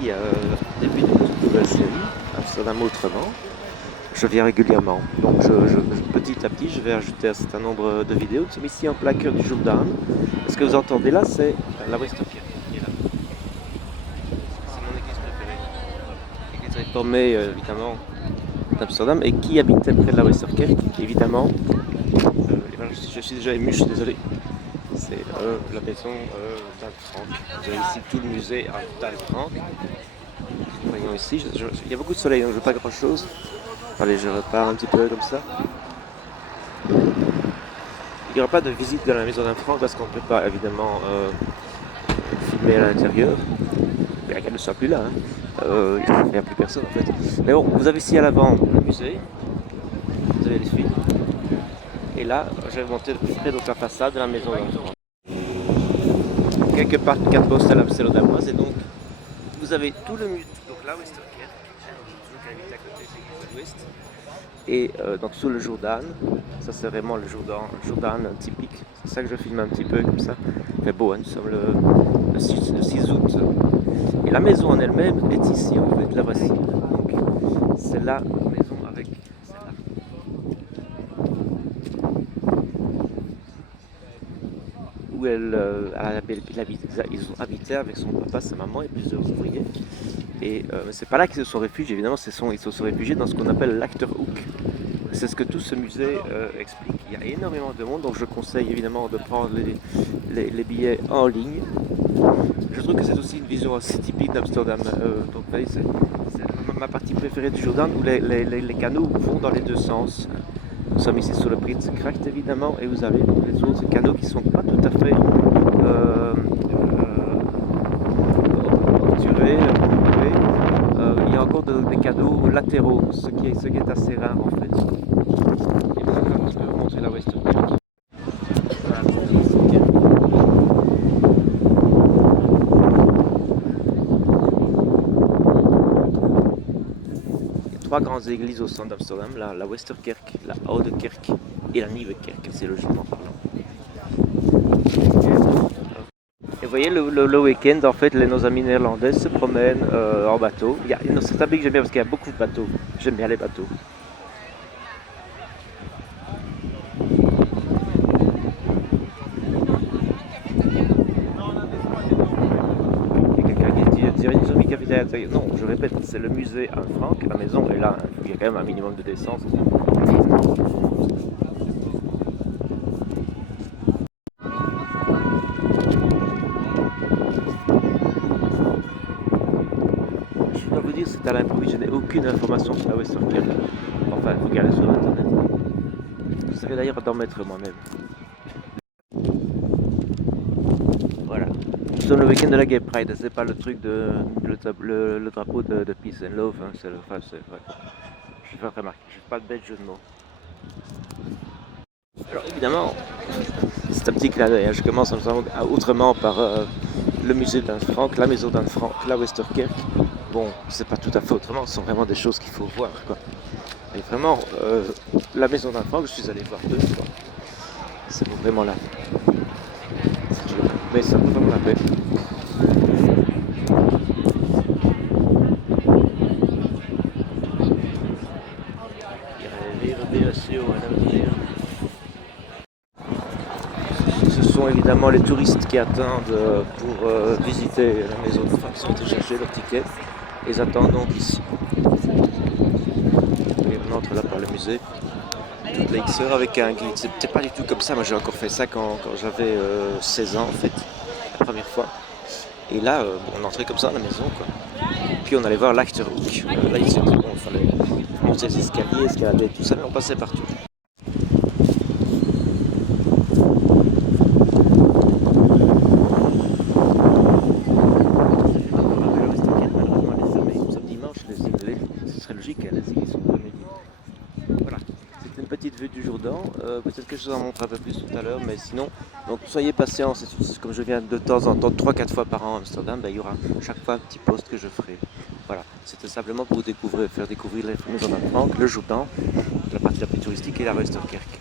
ici début d'une nouvelle série, Amsterdam autrement. Je viens régulièrement, donc petit à petit je vais ajouter un certain nombre de vidéos. Nous sommes ici en plein cœur du Jourdain. Ce que vous entendez là, c'est la Westerkerk qui est là. C'est mon église préférée. L'église réformée évidemment d'Amsterdam. Et qui habitait près de la Westerkerk? Évidemment, je suis déjà ému, je suis désolé. C'est la maison d'Anne Frank. Vous avez ici tout le musée d'Anne Frank. Voyons ici, il y a beaucoup de soleil, donc je ne vois pas grand chose. Allez, je repars un petit peu comme ça. Il n'y aura pas de visite dans la maison d'Anne Frank parce qu'on ne peut pas évidemment filmer à l'intérieur. Bien qu'elle ne soit plus là, hein. Il n'y a plus personne en fait. Mais bon, vous avez ici à l'avant le musée, vous avez les films. Et là, je vais monter de plus près donc la façade de la maison d'Anne Frank. Quelque part, carte postale amsterdammoise, et donc vous avez tout le musée, donc là, Westerkerk, toujours qui habite à côté, c'est l'ouest. Et donc sous le Jourdain, ça c'est vraiment le Jourdain typique. C'est ça que je filme un petit peu comme ça. Il fait beau, hein, nous sommes le 6 août. Et la maison en elle-même est ici en fait, la voici. Donc c'est la maison avec celle-là. Où ils ont habité avec son papa, sa maman et plusieurs ouvriers. Et c'est pas là qu'ils se sont réfugiés, évidemment, ils se sont réfugiés dans ce qu'on appelle l'Achterhoek. C'est ce que tout ce musée explique. Il y a énormément de monde, donc je conseille évidemment de prendre les billets en ligne. Je trouve que c'est aussi une vision assez typique d'Amsterdam. Donc vous voyez, c'est ma partie préférée du Jourdain, où les canaux vont dans les deux sens. Nous sommes ici sur le Prinsengracht évidemment, et vous avez les autres canaux qui ne sont pas tout à fait obturés. Il y a encore des canaux latéraux, ce qui est assez rare en fait. Et donc là, je vais vous montrer la Westerkerk. Voilà, la Westerkerk. Il y a trois grandes églises au centre d'Amsterdam, la Westerkerk, la Oude Kerk et la Nieuwe Kerk, assez logiquement parlant. Et vous voyez, le week-end, en fait, nos amis néerlandais se promènent en bateau. C'est un pays que j'aime bien parce qu'il y a beaucoup de bateaux. J'aime bien les bateaux. Il y a quelqu'un qui dit ils ont mis capitaine à l'intérieur. Non, je répète, c'est le musée Anne Frank, la maison est là. Il y a quand même un minimum de décence. Je dois vous dire, c'est à l'improviste, je n'ai aucune information sur la Westerkerk. Enfin, regardez sur internet. Je savais d'ailleurs d'en mettre moi-même. Voilà. Nous sommes le week-end de la Gay Pride, c'est pas le truc le drapeau de Peace and Love, hein, ouais. Je vais faire remarquer, je fais pas de bel jeu de mots. Alors évidemment, c'est un petit clin d'œil, hein. Je commence autrement par le musée d'Anne Frank, la maison d'Anne Frank, la Westerkerk. Bon, c'est pas tout à fait autrement, ce sont vraiment des choses qu'il faut voir, quoi. Et vraiment, la maison d'Anne Frank, je suis allé voir 2 fois. C'est vraiment là. Mais ça vaut vraiment la peine. Ce sont évidemment les touristes qui attendent pour visiter la maison de Frank, qui ont été chercher leur ticket. Ils attendent donc ici. Et on entre là par le musée. Toute la Xer avec un guide. C'est pas du tout comme ça. Moi j'ai encore fait ça quand j'avais 16 ans en fait, la première fois. Et là, on entrait comme ça dans la maison, quoi. Puis on allait voir l'Achterhoek. Là, il fallait monter les escaliers, escalader, tout ça, mais on passait partout. Nous sommes dimanche, ce serait logique, les églises sont fermées. Voilà, c'était une petite vue du Jourdain. Peut-être que je vous en montre un peu plus tout à l'heure, mais sinon, donc soyez patients, comme je viens de temps en temps, 3-4 fois par an à Amsterdam, il y aura chaque fois un petit post que je ferai. Voilà, c'était simplement pour faire découvrir les maisons d'Anne Frank, le Jourdain, la partie la plus touristique et la Westerkerk.